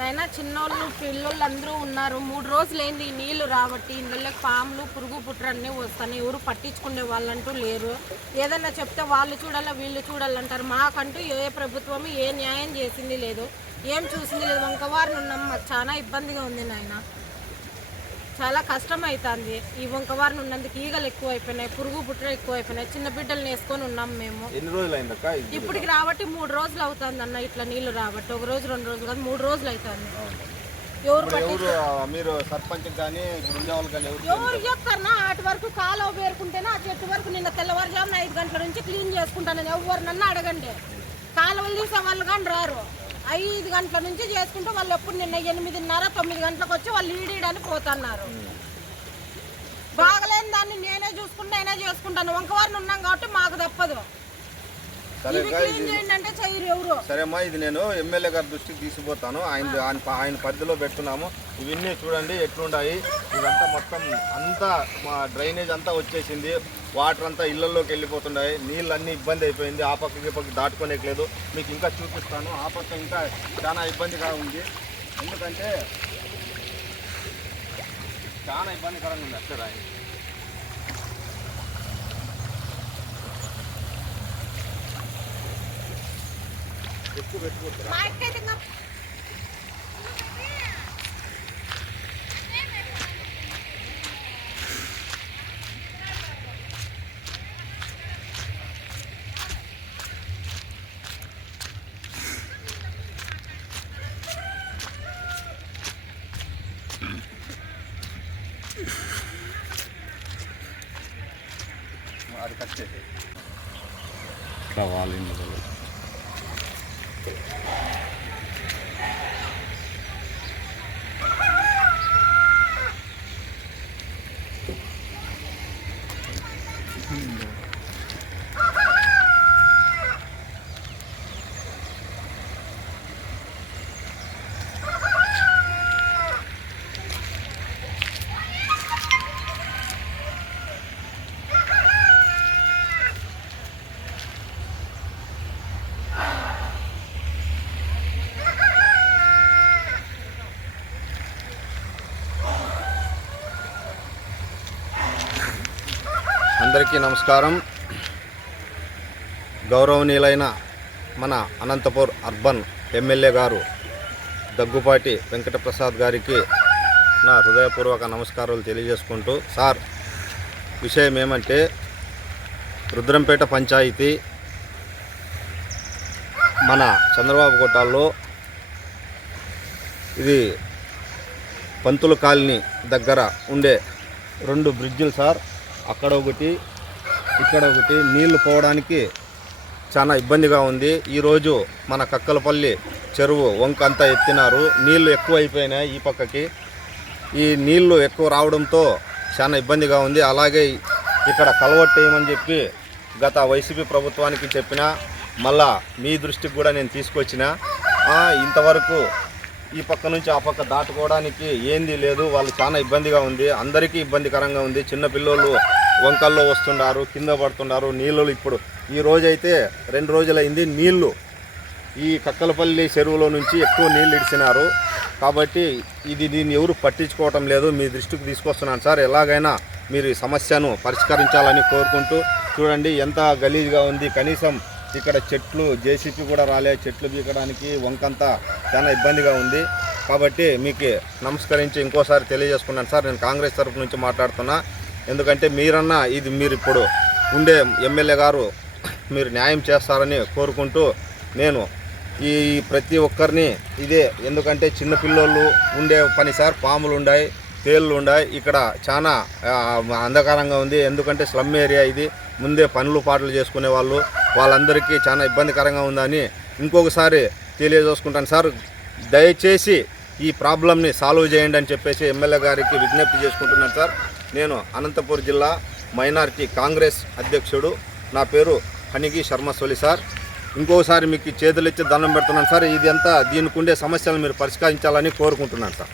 నైనా చిన్నోళ్ళు పిల్లోళ్ళు అందరూ ఉన్నారు. 3 రోజులైంది ఈ నీళ్లు రాబట్టి ఇళ్ళకి పాములు పురుగు పుట్రన్నీ వస్తాయి. ఎవరు పట్టించుకునే వాళ్ళంటూ లేరు. ఏదన్నా చెప్తే వాళ్ళు చూడాలా వీళ్ళు చూడాలంటారు. మాకంటూ ఏ ప్రభుత్వం ఏ న్యాయం చేసింది లేదు, ఏం చూసింది లేదు. వంకవారిని ఉన్నాం, మాకు చాలా ఇబ్బందిగా ఉంది నాయన. చాలా కష్టం అవుతుంది. ఈ వంకవారిని ఉన్నందుకు ఈగలు ఎక్కువ అయిపోయినాయి, పురుగు పుట్ర ఎక్కువ అయిపోయినాయి. చిన్న బిడ్డలు వేసుకొని ఉన్నాం మేము. ఎన్ని రోజులు అయిందక్క ఇప్పటికి రాబట్టి 3 రోజులు అవుతుంది అన్న. ఇట్లా నీళ్లు రాబట్టి 1 రోజు 2 రోజులు కాదు 3 రోజులు అవుతుంది. మీరు సర్పంచ్ కానీ ఎవరు చెప్తారన్నా? అటు వరకు కాలువ పేరుకుంటేనే ఆ చెట్టు వరకు నిన్న తెల్లవారుజామున 5 గంటల నుంచి క్లీన్ చేసుకుంటానని ఎవరినన్నా అడగండి. కాలువలు తీసే వాళ్ళు కానీ రారు. 5 గంటల నుంచి చేసుకుంటూ వాళ్ళు ఎప్పుడు నిన్న 8:30 9 గంటలకు వచ్చి వాళ్ళు ఈడీడని పోతున్నారు. బాగలేని దాన్ని నేనే చూసుకుంటా నేనే చేసుకుంటాను. వంకవారిని ఉన్నాం కాబట్టి మాకు తప్పదు. సరేమ్మా, ఇది నేను ఎమ్మెల్యే గారి దృష్టికి తీసుకుపోతాను. ఆయన పరిధిలో పెడుతున్నాము. ఇవన్నీ చూడండి ఎట్లుంటాయి. ఇదంతా మొత్తం అంతా డ్రైనేజ్ అంతా వచ్చేసింది. వాటర్ అంతా ఇళ్లలోకి వెళ్ళిపోతున్నాయి. నీళ్ళు అన్నీ ఇబ్బంది అయిపోయింది. ఆ పక్కకి పక్కకి దాటుకోనేయలేదు. మీకు ఇంకా చూపిస్తాను. ఆ పక్క ఇంకా చాలా ఇబ్బందిగా ఉంది. ఎందుకంటే చాలా ఇబ్బందికరంగా ఉంది. అసలు ఎక్కువ పెట్టుకుంటారా? అది కట్ చేసి కావాలి. అందరికీ నమస్కారం. గౌరవనీయులైన మన అనంతపూర్ అర్బన్ ఎమ్మెల్యే గారు దగ్గుపాటి వెంకటప్రసాద్ గారికి నా హృదయపూర్వక నమస్కారాలు తెలియజేసుకుంటూ, సార్ విషయం ఏమంటే రుద్రంపేట పంచాయతీ మన చంద్రబాబు కోటాల్లో ఇది పంతుల కాలనీ దగ్గర ఉండే 2 బ్రిడ్జిలు సార్. అక్కడ ఒకటి ఇక్కడ ఒకటి. నీళ్లు పోవడానికి చాలా ఇబ్బందిగా ఉంది. ఈరోజు మన కక్కలపల్లి చెరువు వంక అంతా ఎత్తినారు. నీళ్లు ఎక్కువ అయిపోయినాయి ఈ పక్కకి. ఈ నీళ్లు ఎక్కువ రావడంతో చాలా ఇబ్బందిగా ఉంది. అలాగే ఇక్కడ కలవట్టేయమని చెప్పి గత వైసీపీ ప్రభుత్వానికి చెప్పిన, మళ్ళా మీ దృష్టికి కూడా నేను తీసుకొచ్చిన. ఇంతవరకు ఈ పక్క నుంచి ఆ పక్క దాటుకోవడానికి ఏంది లేదు. వాళ్ళు చాలా ఇబ్బందిగా ఉంది. అందరికీ ఇబ్బందికరంగా ఉంది. చిన్నపిల్లలు వంకల్లో వస్తున్నారు, కింద పడుతున్నారు. నీళ్ళు ఇప్పుడు ఈ రోజైతే 2 రోజులైంది. నీళ్లు ఈ కక్కలపల్లి చెరువులో నుంచి ఎక్కువ నీళ్ళు ఇడిచినారు. కాబట్టి దీన్ని ఎవరు పట్టించుకోవటం లేదు. మీ దృష్టికి తీసుకొస్తున్నాను సార్. ఎలాగైనా మీరు ఈ సమస్యను పరిష్కరించాలని కోరుకుంటూ, చూడండి ఎంత గలీజ్గా ఉంది. కనీసం ఇక్కడ చెట్లు జేసీపీ కూడా రాలే. చెట్లు బీకడానికి వంకంతా చాలా ఇబ్బందిగా ఉంది. కాబట్టి మీకు నమస్కరించి ఇంకోసారి తెలియజేసుకున్నాను సార్. నేను కాంగ్రెస్ తరఫు నుంచి మాట్లాడుతున్నా. ఎందుకంటే మీరన్నా మీరు ఇప్పుడు ఉండే ఎమ్మెల్యే గారు మీరు న్యాయం చేస్తారని కోరుకుంటూ, నేను ఈ ప్రతి ఒక్కరిని ఇదే, ఎందుకంటే చిన్నపిల్లోళ్ళు ఉండే పని సార్. పాములు ఉన్నాయి, తేళ్ళు ఉన్నాయి. ఇక్కడ చాలా అంధకారంగా ఉంది. ఎందుకంటే స్లమ్ ఏరియా ఇది. ముందే పనులు పాటలు చేసుకునే వాళ్ళందరికీ చాలా ఇబ్బందికరంగా ఉందని ఇంకొకసారి తెలియజేసుకుంటాను సార్. దయచేసి ఈ ప్రాబ్లంని సాల్వ్ చేయండి అని చెప్పేసి ఎమ్మెల్యే గారికి విజ్ఞప్తి చేసుకుంటున్నాను సార్. నేను అనంతపూర్ జిల్లా మైనారిటీ కాంగ్రెస్ అధ్యక్షుడు. నా పేరు హనిగి శర్మ సోలి సార్. ఇంకోసారి మీకు చేతులు ఇచ్చి దండం పెడుతున్నాను సార్. ఇది అంతా దీనికి ఉండే సమస్యలను మీరు పరిష్కరించాలని కోరుకుంటున్నాను సార్.